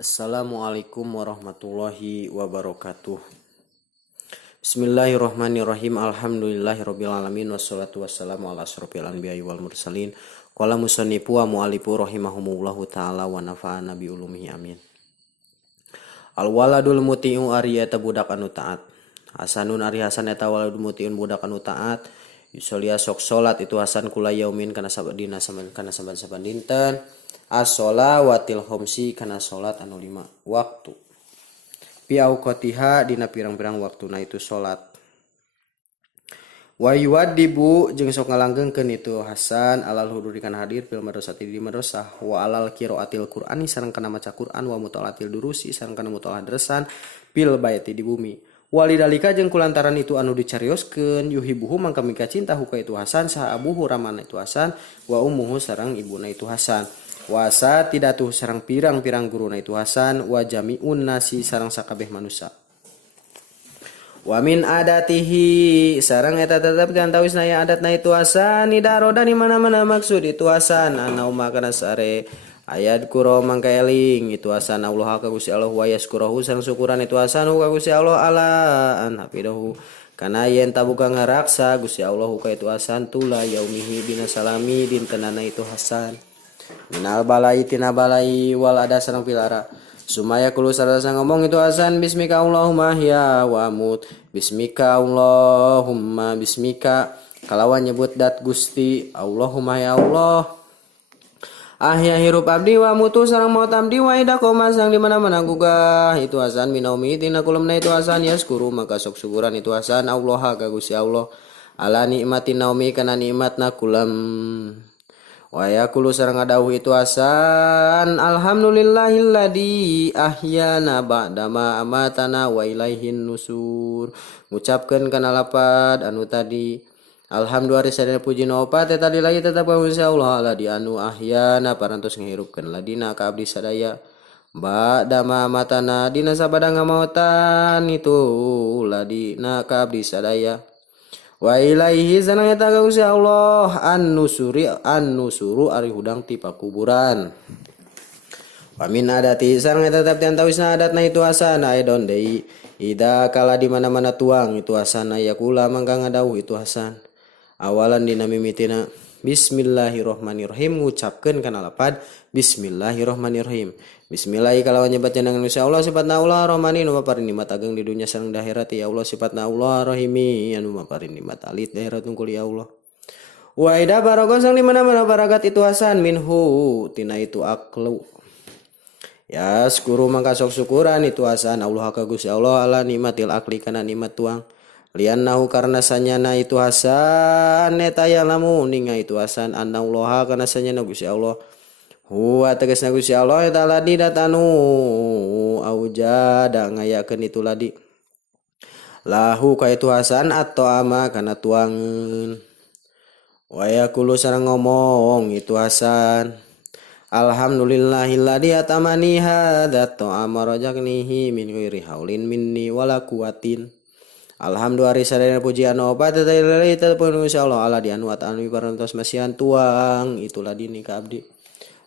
Assalamualaikum warahmatullahi wabarakatuh. Bismillahirrahmanirrahim. Alhamdulillahirabbil alamin wassalatu wassalamu ala asyrofil anbiya'i wal mursalin. Qala musannifu wa mu'allifu rahimahumullahu taala wa nafa'ana bi ulumihi amin. Al waladul muti'u ariyata budak anu taat. Hasanun ari hasan eta waladul muti'un budak anu taat. Yusolia sok salat itu hasan kula yaumin kana sabadina kana saban-saban dinten. As-sholawatil khomsi kana salat anu 5 waktu. Fi auqatiha dina pirang-pirang waktuna itu salat. Wa yuwaddibu jeung sok ngalanggengkeun itu hasan alal huduri kana hadir fil madrasati di madrasah wa alal qiraatil qur'ani sareng kana maca Qur'an wa mutalatil durusi sareng kana mutalah darasan fil baiti di bumi. Walidalika jeung kulantaran itu anu dicarioskeun yuhibuhu mangka mika cinta huka itu hasan saha abuhu ramana itu hasan wa ummuhu sareng ibuna itu hasan. Wasa tidak tuh sarang pirang-pirang guruna itu hasan wa jami'un nasi sarang sakabeh manusia. Wa min adatihi sarang eta tetep gantawis naya adatna itu hasan nidaroda di mana-mana maksud itu hasan anau makana sare ayat kuro mangka eling itu hasan Allah ka Gusti Allah wa yaskurahu sareng syukuran itu hasan ka Gusti Allah ala an hafidahu kana yen tabuka ngaraksa Gusti Allah ka itu hasan tula yaumihi bina salami dintenana itu hasan. Minal balai tina balai wal ada sareng pilara. Sumaya kulo sarasa ngomong itu hasan bismika Allahumma ya wa amut. Bismika Allahumma bismika kalawan nyebut dat Gusti Allahumma ya Allah. Ahya hirup abdi wa mutu sareng maut abdi wa ida koma sang di mana-mana gugah itu hasan minaumi tina kulumna itu hasan yaskuru maka sok syukuran itu hasan Allah ka Gusti Allah. Ala nikmatin naumi kana nikmatna kulam. Wa yaqulu sareng ngadawuh itu hasan alhamdulillahilladzi ahyana ba'dama amatana wa ilaihin nusur. Ngucapkeun kana lapad anu tadi alhamdulillah sadaya puji opat tadi lagi tetap ka Gusti Allah alladzi anu ahyana parantos ngahirupkeun ladina ka abdi sadaya ba'dama amatana dina sabada ngamaotan itu ladina ka abdi sadaya. Wa ilaihi sareng eta ka Gusti Allah an-nusuru ari hudang ti pakuburan. Wa min adati sareng eta tetep antawisna adatna itu hasan aidon deui ida kala di mana-mana tuang itu hasan ayakula mangka ngadawuh itu hasan awalan dina mimitina bismillahirrahmanirrahim ngucapkeun kana lapad bismillahirrahmanirrahim. Bismillahi kalawan nyebat jenengan Gusti Allah sifatna Allah Rahmani nu maparin nikmat ageng di dunya sareng di akhirat ya Allah sifatna Allah Rahimi anu maparin nikmat alit di akhirat tungkul ya Allah. Wa ida barokah sang di mana-mana barakat itu hasan minhu tina itu aklu. Ya syukuru mangka sok syukuran itu hasan Allah ka Gusti Allah ala nikmatil akli kana nikmat tuang. Liannahu karena sanyana itu hasan eta yang lamun ninga itu hasan anallaha kana sanyana Gusti Allah. Huwa tegasna Gusti Allah eta ladi datanu aujada ngayakeun itu ladi. Lahu ka itu hasan atau ama kana tuangeun. Wa yaqulu sareng ngomong itu hasan alhamdulillahilladzi atamani hadza ta'ama rajaknihi min ghairi haulin minni wala quwwatin. Alhamdulillah sadaya pujian obat tadi pun insyaallah ala dianuat anu parantos masihan tuang itulah dini ka abdi.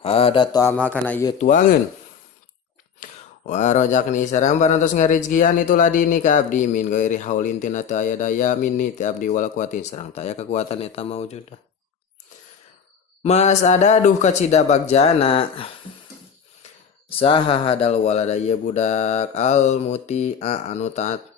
Ada ta'ama kana ieu tuangeun. Wa rajakni sareng parantos ngarizkian itulah dini ka abdi min ghairi haulin tina teu aya daya minni ti abdi wala kuatin sareng teu aya kekuatan eta maujud. Mas ada duh kacida bagjana. Saha hadal walada ieu budak al muti'a anu taat.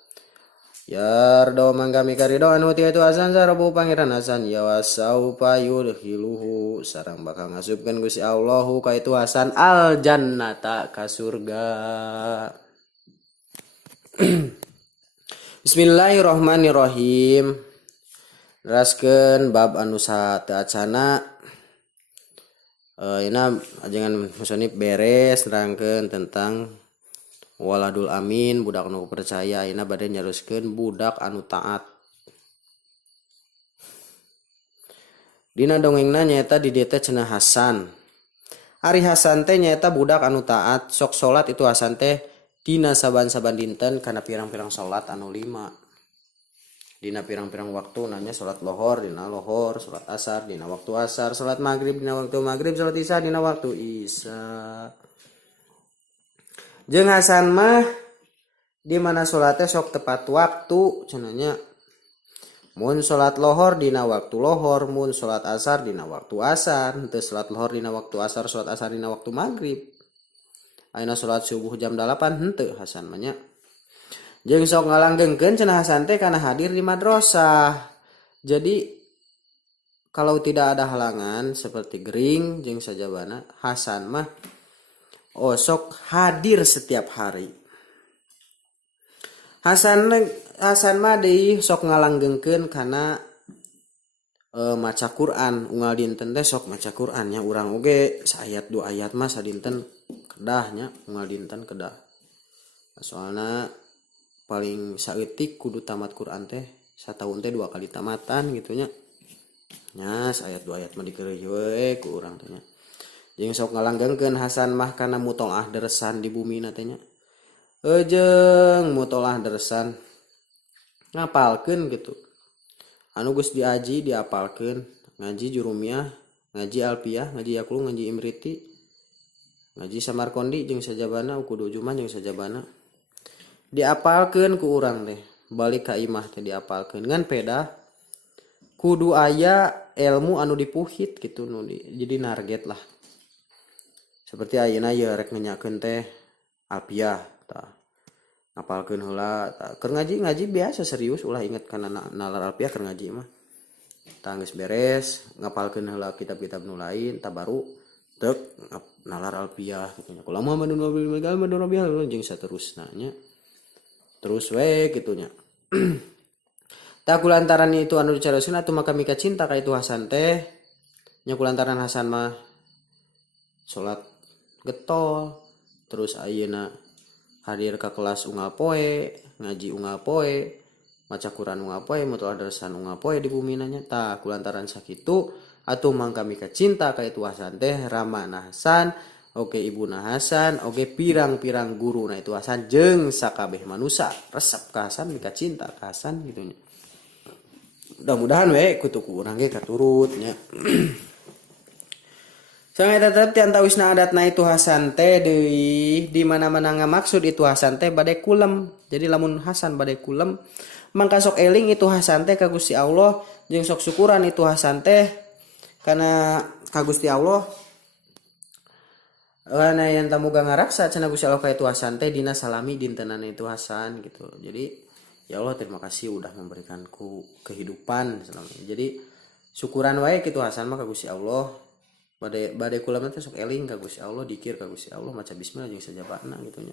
Yardo mangga mikarido anu ti itu hasan sarabu pangeran hasan ya wasau payudhiluhu sareng bakal ngasupkeun Gusti Allahu ka itu hasan al jannata ka surga. Bismillahirrahmanirrahim. Raskeun bab anu sateu acana ina ajengan musannif beres nerangkeun tentang waladul amin budak anu percaya ina bade nyaroskeun budak anu taat. Dina dongengna nyaeta di dieu teh cenah Hasan. Ari Hasan teh nyaeta budak anu taat sok salat itu Hasan teh dina saban-saban dinten kana pirang-pirang salat anu 5. Dina pirang-pirang waktu nanya salat lohor dina lohor, salat asar dina waktu asar, salat maghrib dina waktu maghrib, salat isya dina waktu isya. Jeung hasan mah di mana salatnya sok tepat waktu cenanya. Mun salat lohor dina waktu lohor, mun salat asar dina waktu asar, teu salat lohor dina waktu asar, salat asar dina waktu maghrib. Ayeuna salat subuh jam 8 henteu hasan mah nya. Jeung sok ngalanggengkeun cenah hasan teh kana hadir di madrasah. Jadi kalau tidak ada halangan seperti gering jeung sajabana, hasan mah sok hadir setiap hari. Hasan mah deui sok ngalanggengkeun kana maca Quran. Unggal dinten teh sok maca Quran nya, urang oge saayat 2 ayat mah sadinten kedah nya, unggal dinten kedah. Soalna paling saeutik kudu tamat Quran teh sataun teh 2 kali tamatan gitu nya. Nya saayat 2 ayat mah dikeureuh we ku urang teh nya. Jeung sok ngalanggengkeun hasan mah kana mutolaah deresan di bumina teh nya. Jeung mutolaah deresan ngapalkeun gitu. Anu geus diaji diapalkeun, ngaji jurumiyah, ngaji alfiyah, ngaji yaqulu, ngaji imriti, ngaji samarkondi jeung sajabana, kudu ujuman jeung sajabana. Diapalkeun ku urang teh. Balik ka imah teh diapalkeun ngan peda kudu aya ilmu anu dipuhit gitu nu jadi target lah. Seperti ayeuna ye rek ngenyakeun teh alfiyah tah. Ngapalkeun heula tah. Keur ngaji biasa serius ulah inget kana nalar alfiyah keur ngaji mah. Tah geus beres ngapalkeun heula kitab-kitab nu lain tah baru teuk nalar alfiyah kitu nya. Kula Muhammadun wabil jeung saterusna nya. Terus we kitu nya. Tah kulantaran itu anu dicaroskeun atuh maka mika cinta ka itu hasan teh. Nya kulantaran hasan mah salat getol, terus ayeuna hadir ke kelas unggal poe, ngaji unggal poe, maca Quran unggal poe, mutolaah deresan unggal poe di bumina nya. Tah kulantaran sakitu atuh mangka mika cinta ka itu hasan teh ramana hasan, oge ibuna hasan, oge pirang-pirang guru na itu hasan jeung sakabeh manusia resep ka hasan mika cinta ka hasan gitu nya. Mudah-mudahan we kutuku urang ge katurut nya. Sang eta tetep ti antawisna adatna itu hasan teh deui di mana-mana ngamaksud itu hasan teh bade kulem. Jadi lamun hasan bade kulem mangka sok eling itu hasan teh ka Gusti Allah jeung sok syukuran itu hasan teh kana ka Gusti Allah. Kana yang tamuga ngaraksa cenah Gusti Allah ka itu hasan teh dina salami dintenan itu hasan gitu. Jadi ya Allah terima kasih udah memberikanku kehidupan selama ini. Jadi syukuran wae kitu hasan mah ka Gusti Allah. Badai kula teh sok eling ka Gusti Allah, dikir ka Gusti Allah, maca bismillah jeung sajabana gitu nya.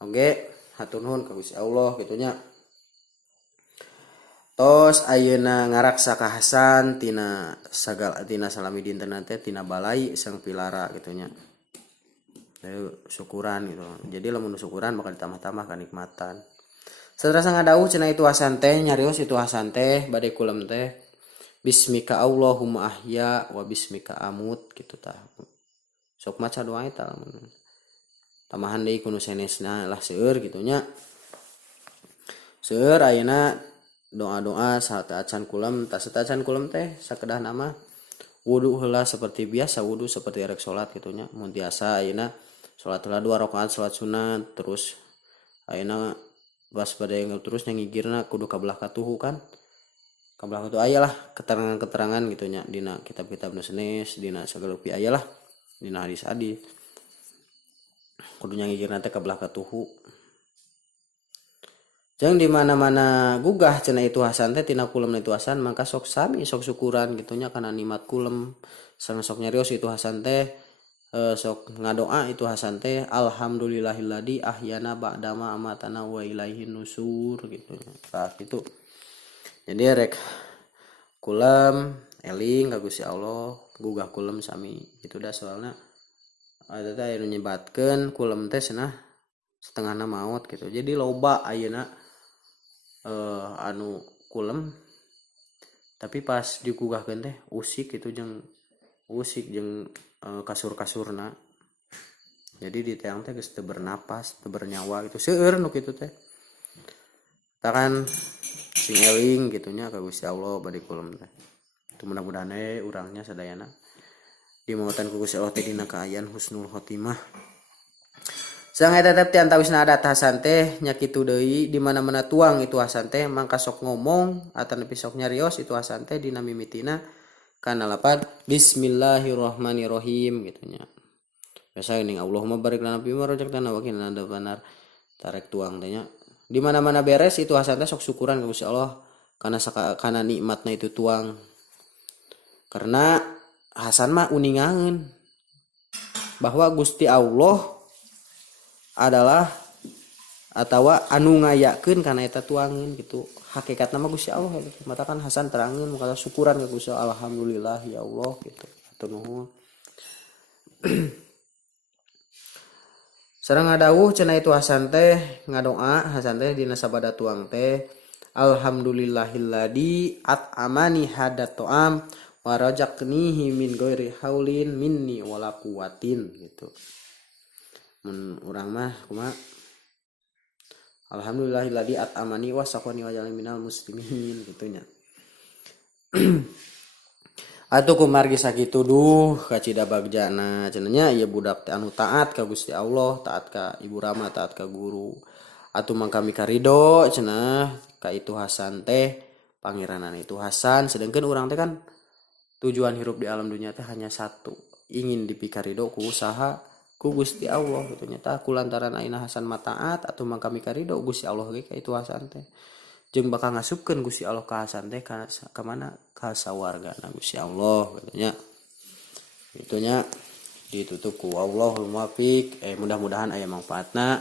Oge hatur nuhun ka Gusti Allah gitu nya. Tos ayeuna ngaraksa ka hasan tina salami dinten teh tina balai sang pilara gitu nya. Syukuran gitu. Jadi lamun syukuran bakal ditambah-tambah kanikmatan. Saterasa ngadawuh cenah itu hasan teh nyarios itu hasan teh bade kulem teh bismika Allahumma ahya wa bismika amut gitu tah. Sok maca doa eta lamun. Tamahan deui kuno senesna lah seueur gitu nya. Seueur ayeuna doa-doa saat acan kulem, tah acan kulem teh sakedah nama wudu heula seperti biasa, wudu seperti rek salat gitu nya. Mun biasa ayeuna salat heula 2 rakaat salat sunat, terus ayeuna pas bade terus nyangigirna kudu kabelah katuhu kan. Kabelah katuhu ayalah keterangan-keterangan gitu nya dina kitab-kitab nu sanes, dina sagala rupi ayalah dina hadis-hadis. Kudu nyangigirna teh kabelah katuhu. Jeung di mana-mana gugah cenah itu hasan teh tina kulem itu hasan mangka sok sami sok syukuran gitu nya kana nikmat kulem. Sareng sok nyarios itu hasan teh sok ngadoa itu hasan teh alhamdulillahilladzi ahyana ba'dama amatana wa ilaihin nusur gitu nya. Tah kitu. Jadi rek kulem eling ka Gusti Allah, gugah kulem sami gitu dah soalna ada teh anu nyebatkeun kulem teh cenah setengahna maot gitu. Jadi loba ayeuna anu kulem tapi pas digugahkeun teh usik gitu jeung kasur-kasurna. Jadi di teang teh geus teu bernapas, teu bernyawa gitu. Seueur nu kitu teh. Takan sing eling gitunya ka Gusti Allah bade kulem teh. Itu mudah-mudahan urangnya sadayana dimaotan ku Gusti Allah teh dina kaayaan husnul khotimah. Sang eta teh antawisna adat hasan teh nya kitu deui di mana-mana tuang itu hasan teh mangka sok ngomong atau nepi sok nyarios itu hasan teh dina mimitina kana lapan bismillahirrahmanirrahim gitu nya. Biasa geuning Allahumma barik lana fi ma razaqtana wa qina adzabannar tarek tuang teh nya. Di mana-mana beres itu hasan teh sok syukuran ka Gusti Allah kana nikmatna itu tuang. Karena hasan mah uningangeun bahwa Gusti Allah adalah atau anu ngayakeun kana eta tuangeun gitu. Hakikatna mah Gusti Allah gitu. Mata kan hasan terangeun maka syukuran ka Gusti Allah, alhamdulillah ya Allah gitu. Atuh nuhun. Sareng ngadawuh cenah itu hasan teh ngadoa hasan teh dina sabada tuang teh alhamdulillahilladzi at'amani hadat to'am wa razaqnihi min ghairi haulin minni wala quwwatin gitu. Mun urang mah kumaha alhamdulillahilladzi at'amani wa saqani wa jalani minal muslimin gitunya. Atuh kumargi sakitu duh kacida bagjana cenah nya ieu budak teh anu taat ka Gusti Allah, taat ka ibu rama, taat ka guru. Atuh mangka mika ridho cenah ka itu hasan teh pangeranan itu hasan sedangkan urang teh kan tujuan hirup di alam dunia teh hanya satu, ingin dipikarido ku usaha ku Gusti Allah gitu nya tah kulantaran ayeuna hasan mataat atau mangka mikarido Gusti Allah ge ka itu hasan teh jeung bakal ngasupkeun Gusti Allah ka hasan teh ka mana ka sawargana Gusti Allah gitu nya. Itu nya ditutup ku Allahul muwaffiq mudah-mudahan aya manfaatna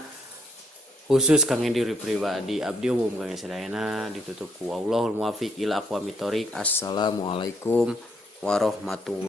khusus kang diri pribadi abdi umum kang sadayana ditutup ku Allahul muwaffiq ila aqwamit thoriq. Assalamualaikum warahmatullahi